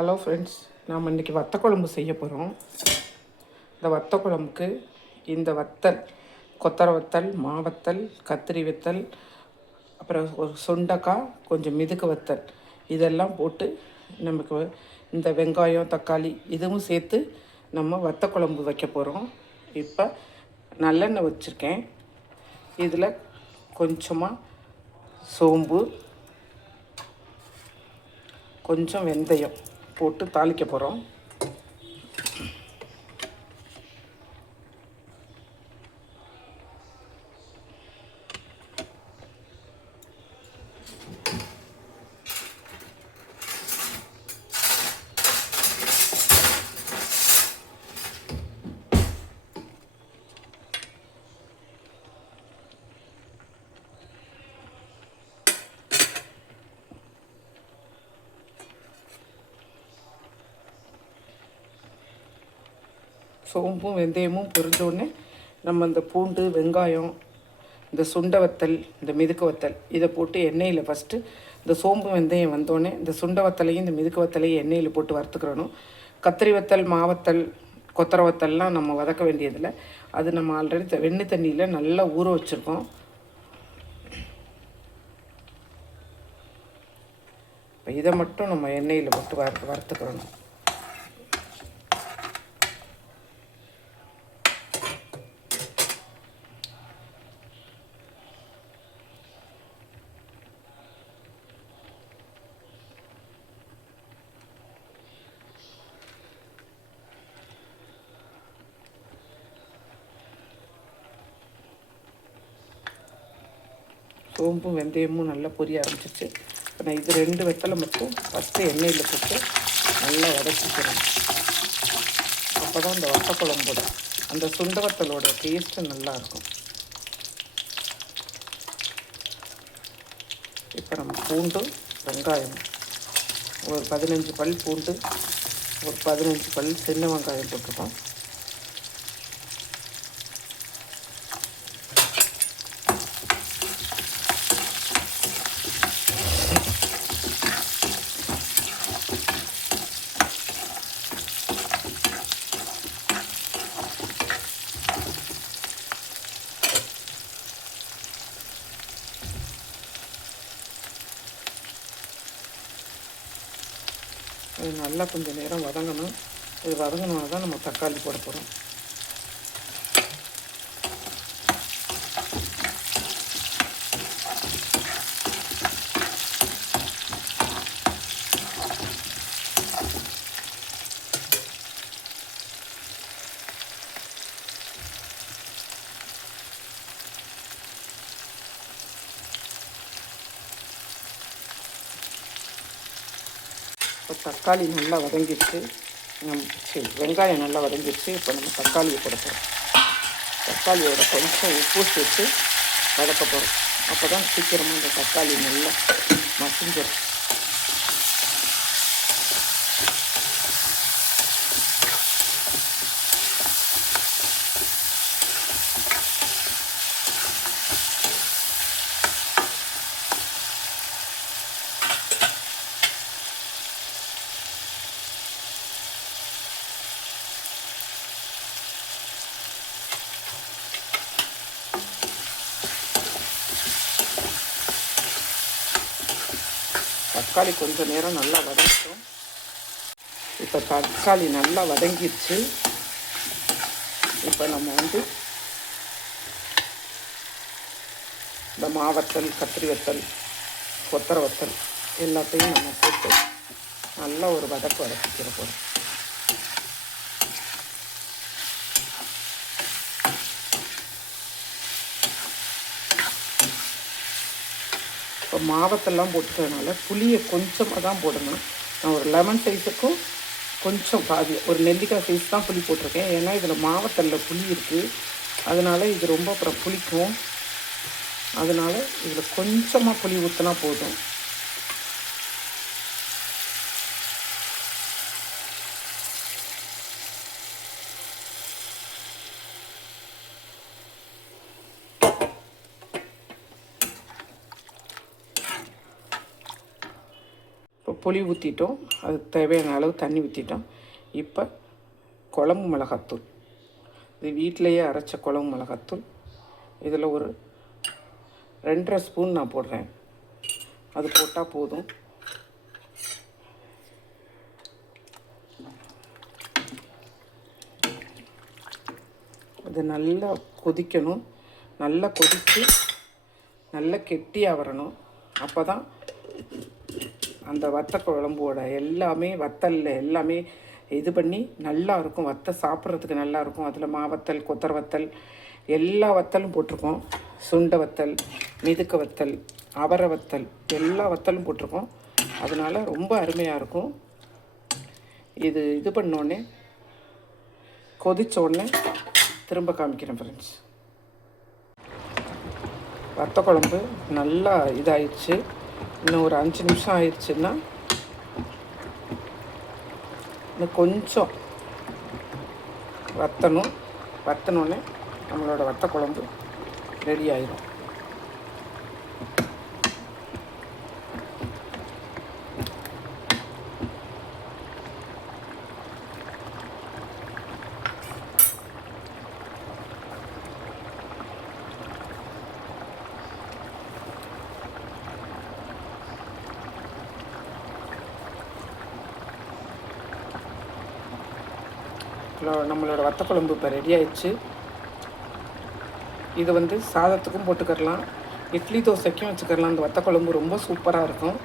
Hello friends, நாம் இன்றைக்கி வத்த குழம்பு செய்ய போகிறோம். இந்த வத்த குழம்புக்கு இந்த வத்தல், கொத்தரை வத்தல், மாவத்தல், கத்திரி வத்தல், அப்புறம் ஒரு சுண்டக்காய், கொஞ்சம் மிதுக்கு வத்தல், இதெல்லாம் போட்டு நமக்கு இந்த வெங்காயம், தக்காளி இதுவும் சேர்த்து நம்ம வத்த குழம்பு வைக்க போகிறோம். இப்போ நல்லெண்ணெய் வச்சுருக்கேன். இதில் கொஞ்சமாக சோம்பு, கொஞ்சம் வெந்தயம் போட்டு தாளிக்க போகிறோம். சோம்பும் வெந்தயமும் பொரிஞ்சோடனே நம்ம இந்த பூண்டு, வெங்காயம், இந்த சுண்டை வத்தல், இந்த மிதுக்கு வத்தல் இதை போட்டு எண்ணெயில் ஃபஸ்ட்டு இந்த சோம்பு வெந்தயம் வந்தோடனே இந்த சுண்டை வத்தலையும் இந்த மிதுக்கு வத்தலையும் எண்ணெயில் போட்டு வறுத்துக்கிறணும். கத்திரி வத்தல், மாவத்தல், கொத்தரை வத்தல்லாம் நம்ம வதக்க வேண்டியதில்லை. அது நம்ம ஆல்ரெடி வெண்ணெய் தண்ணியில் நல்லா ஊற வச்சுருக்கோம். இப்போ இதை மட்டும் நம்ம எண்ணெயில் போட்டு வறுத்துக்கிறணும். சோம்பும் வெந்தயமும் நல்லா பொரிய ஆரம்பிச்சிச்சு. இப்போ நான் இது 2 வெத்தலை மட்டும் ஃபஸ்ட்டு எண்ணெயில் போட்டு நல்லா வதக்கிக்கிறேன். அப்போ தான் இந்த வத்த குழம்போட அந்த சுண்டை வத்தலோட டேஸ்ட்டு நல்லாயிருக்கும். இப்போ நம்ம பூண்டு, வெங்காயம், ஒரு 15 பல் பூண்டு, ஒரு 15 பல் சின்ன வெங்காயம் போட்டுருக்கோம். இது நல்லா கொஞ்சம் நேரம் வதங்கணும். இது வதங்கினா தான் நம்ம தக்காளி போட போகிறோம். இப்போ தக்காளி நல்லா வதங்கிடுச்சு. வெங்காயம் நல்லா வதங்கிடுச்சு. இப்போ நம்ம தக்காளியை போட போகிறோம். தக்காளியோட கொஞ்சம் உப்பு சேர்த்து வதக்க போகிறோம். அப்போ தான் சீக்கிரமாக இந்த தக்காளி நல்லா மசிஞ்சிடும். தக்காளி கொஞ்சம் நேரம் நல்லா வதங்கட்டும். இப்போ தக்காளி நல்லா வதங்கிடுச்சு. இப்போ நம்ம இந்த மாவத்தல், கத்திரி வத்தல், கொத்தரை வத்தல் எல்லாத்தையும் நம்ம போட்டு நல்லா ஒரு வதக்கிக்கிற போகிறோம். இப்போ மாவத்தெல்லாம் போட்டுக்கிறதுனால புளியை கொஞ்சமாக தான் போடணும். நான் ஒரு லெமன் சைஸுக்கும் கொஞ்சம் பாதி, ஒரு நெல்லிக்காய் சைஸ் தான் புளி போட்டிருக்கேன். ஏன்னா இதில் மாவத்தலில் புளி இருக்குது. அதனால் இது ரொம்ப அப்புறம் புளிக்கும். அதனால் இதில் கொஞ்சமாக புளி ஊற்றினா போதும். இப்போ புளி ஊற்றிட்டோம், அது தேவையான அளவு தண்ணி ஊற்றிட்டோம். இப்போ குழம்பு மிளகாத்தூள், இது வீட்டிலையே அரைச்ச குழம்பு மிளகாத்தூள். இதில் ஒரு 2.5 ஸ்பூன் நான் போடுறேன். அது போட்டால் போதும். அது நல்லா கொதிக்கணும். நல்லா கொதித்து நல்லா கெட்டியாக வரணும். அப்போ தான் அந்த வத்த குழம்போட எல்லாமே வத்தலில் எல்லாமே இது பண்ணி நல்லா இருக்கும். வத்தை சாப்பிட்றதுக்கு நல்லா இருக்கும். அதில் மாவத்தல், கொத்தரை வத்தல், எல்லா வத்தலும் போட்டிருக்கோம். சுண்டை வத்தல், மிதுக்க வத்தல், அவரை வத்தல், எல்லா வத்தலும் போட்டிருக்கோம். அதனால் ரொம்ப அருமையாக இருக்கும். இது பண்ணோடனே கொதித்தோடனே திரும்ப காமிக்கிறேன் ஃப்ரெண்ட்ஸ். வத்த குழம்பு நல்லா இதாகிடுச்சு. இன்னும் ஒரு 5 நிமிஷம் ஆயிடுச்சுன்னா இன்னும் கொஞ்சம் வத்தனோடனே நம்மளோட வத்த குழம்பு ரெடி ஆயிடும். நம்மளோட வத்த குழம்பு இப்போ ரெடி ஆயிடுச்சு. இது சாதத்துக்கும் போட்டுக்கிறலாம், இட்லி தோசைக்கும் வச்சுக்கிறலாம். இந்த வத்த குழம்பு ரொம்ப சூப்பராக இருக்கும்.